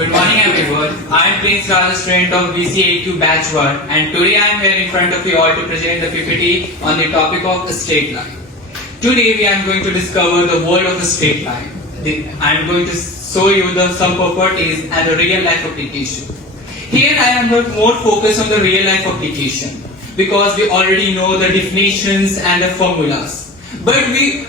Good morning everyone. I am Prince Raj, student of Bsc.IT Batch 1, and today I am here in front of you all to present the PPT on the topic of a straight line. Today we are going to discover the world of the straight line. I am going to show you the some properties and the real life application. Here I am more focused on the real life application because we already know the definitions and the formulas. But we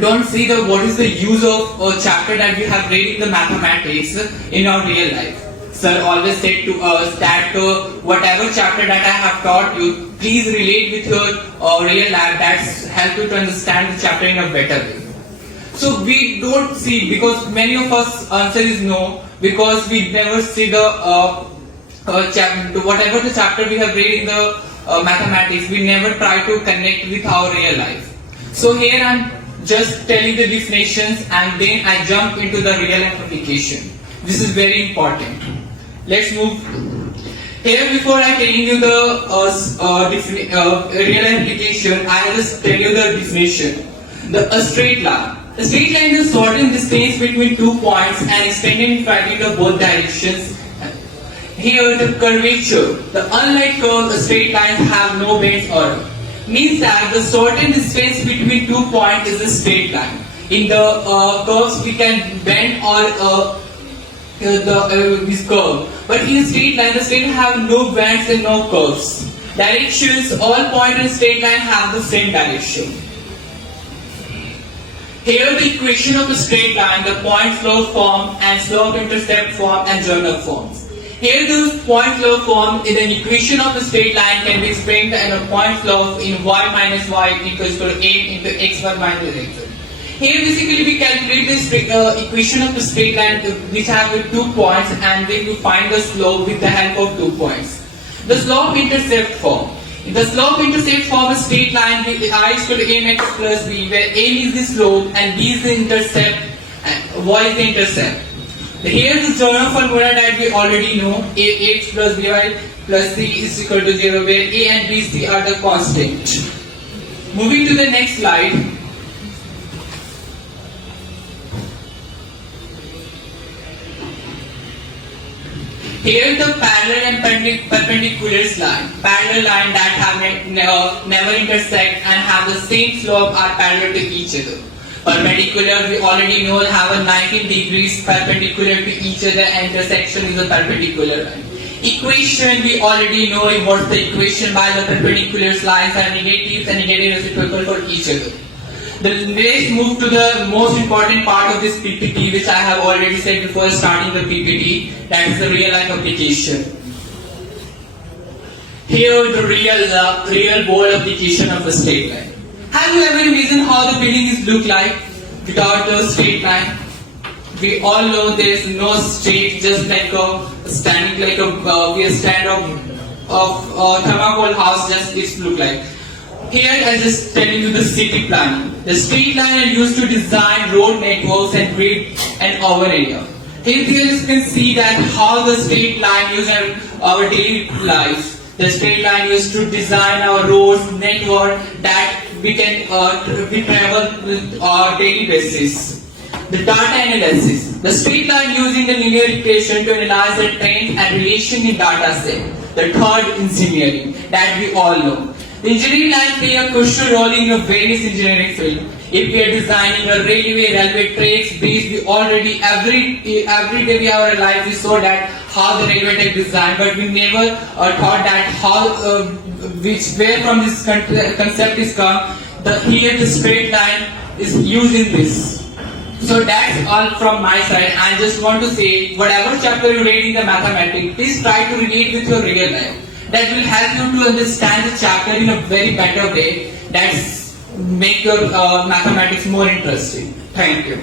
don't see what is the use of a chapter that we have read in the mathematics in our real life. Sir always said to us that whatever chapter that I have taught you, please relate with your real life. That's help you to understand the chapter in a better way. So we don't see, because many of us answer is no, because we never see the chapter, whatever the chapter we have read in the mathematics, we never try to connect with our real life. So here I'm just telling the definitions and then I jump into the real life application. This is very important. Let's move. Here before I telling you the real life application, I just tell you the definition. A straight line. A straight line is a certain distance between 2 points and extended in the both directions. Here the curvature. Unlike curves, the straight lines have no bends or means that the certain distance between 2 points is a straight line. In the curves we can bend or this curve, but in a straight line the straight line have no bends and no curves. Directions, all points in straight line have the same direction. Here the equation of a straight line, the point slope form and slope intercept form and journal forms. Here the point slope form is an equation of the straight line can be explained in a point slope in y minus y equals to a into x1 minus x2. Here basically we calculate this equation of the straight line which have 2 points and then we find the slope with the help of 2 points. The slope intercept form. In the slope intercept form of straight line, I is equal to mx plus b, where m is the slope and b is the intercept and y is the intercept. Here is the journal formula that we already know. Ax plus by plus c is equal to 0, where a and b c are the constant. Moving to the next slide. Here the parallel and perpendicular line. Parallel line that have never intersect and have the same slope are parallel to each other. Perpendicular we already know have a 19 degrees perpendicular to each other and intersection is a perpendicular line. Equation we already know what's the equation by the perpendicular lines are negatives and negative reciprocal for each other. Let's move to the most important part of this PPT which I have already said before starting the PPT, that is the real life application. Here the real world application of a straight line. Have you ever imagined how the buildings look like without the straight line? We all know there is no straight, just like a standing like a stand of thermocol house, just it look like. Here I just telling you the city planning. The straight line are used to design road networks and grid and urban area. Here you can see that how the straight line used in our daily lives. The straight line used to design our roads network that we can travel with our daily basis. The data analysis. The straight line using the linear equation to analyze the trend and relation in data set. The third, engineering, that we all know. The engineering line play a crucial role in your various engineering field. If we are designing a railway tracks, these we already every day we have our life we saw that how the railway track designed, but we never thought that how where from this concept is come. Here the straight line is used in this. So that's all from my side. I just want to say whatever chapter you read in the mathematics, please try to relate with your real life. That will help you to understand the chapter in a very better way. That's make your mathematics more interesting. Thank you.